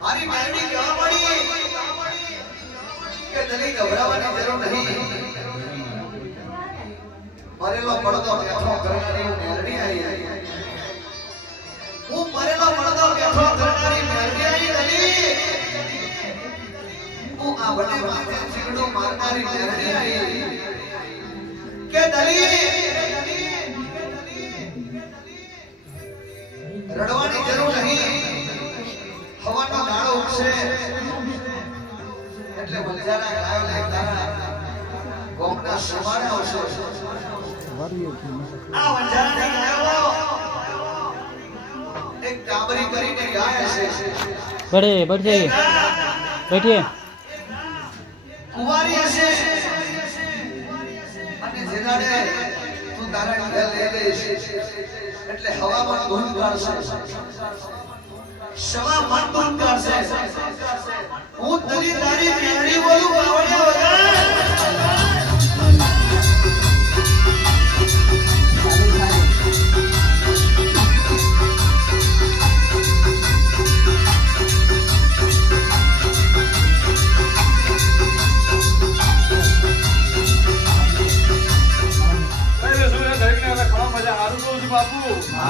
મારી મેરડી કહેવા પડી કે તને ગભરાવાની જરૂર નહીં. મરેલો પડદો બેઠો કરનારી મેરડી આવી. હું મરેલો પડદો બેઠો કરનારી મેરડી આવી નહીં. હું આ વડે માથે ચીકડો મારનારી મેરડી આવી. કે દલી રડવાની જરૂર નહીં. હવાનો ગાળો ઉઠશે એટલે વલજાના ગાયો લે તારા ગોમના સવારે આવશે. આ વલજાના ગાયો એક ડાબરી કરીને ગાય છે. बड़े बैठ जाइए, बैठिए. કુંવારી હશે અને જેનાડે તું તારા ઘરે લઈ લઈશ એટલે હવામાં ધૂન કાઢશે. શવા મન ધૂન કાઢશે. હું તરી તારી મેરડી બોલું બાવળિયા વગર.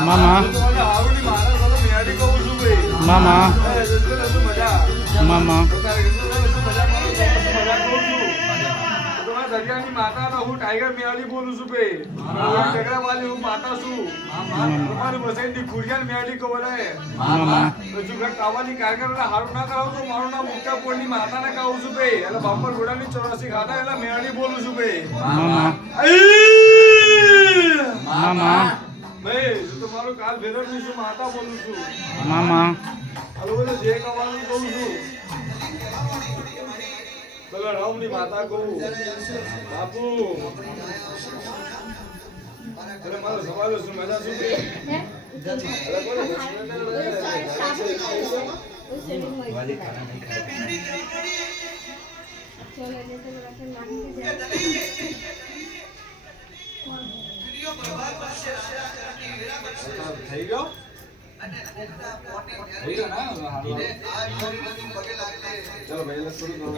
मामा मामा मामा દરિયાની માતાનો હું ટાઈગર મેવાડી બોલું છું બે. ટેકરાવાળી હું માતા છું. તમારી મસેનની ખુરિયાન મેવાડી કહો બોલે. मामा હજુ ઘર કાવાની કારગરના હારું ના કરાવ તો મારું નામ મુક્તાપોળની માતાને કહું છું બે. એટલે બાપર ઘોડાની 84 ખાતા એટલે મેવાડી બોલું છું બે. मामा मामा બે તો મારું કાલ ભેરવની છું માતા બોલું છું. मामा હાલો બોલે જે કવાનું કહું છું. બોલે રામની માતા કહું બાપુ. અરે મારો સવાલ શું મજા શું બે. અરે બોલે થઈ ગયો થઈ ગયો ના ચલો ભાઈ લસ થોડું